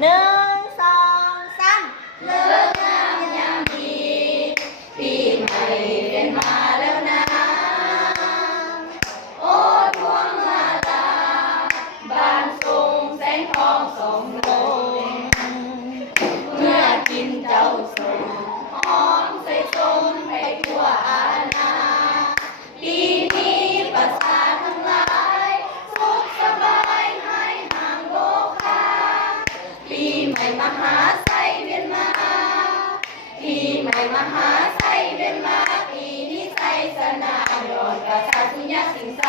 หนึ่งสองสาม เลิกงามยามดีปีใหม่เรียนมาแล้วนะโอ้ดวงมาลาบ้านทรงแสงทองส่องลงเมื่อกินเจ้าสมหอมใส่ส้มไปทั่วอาณาปีนี้ประสาททั้งหลายสุขสบายหายห่างโลกาปีใหม่มหาไซเวียนมาปีใหม่มหาไซเวียนมาปีนี้ไซสนายอดประสาทสุญญาสิงส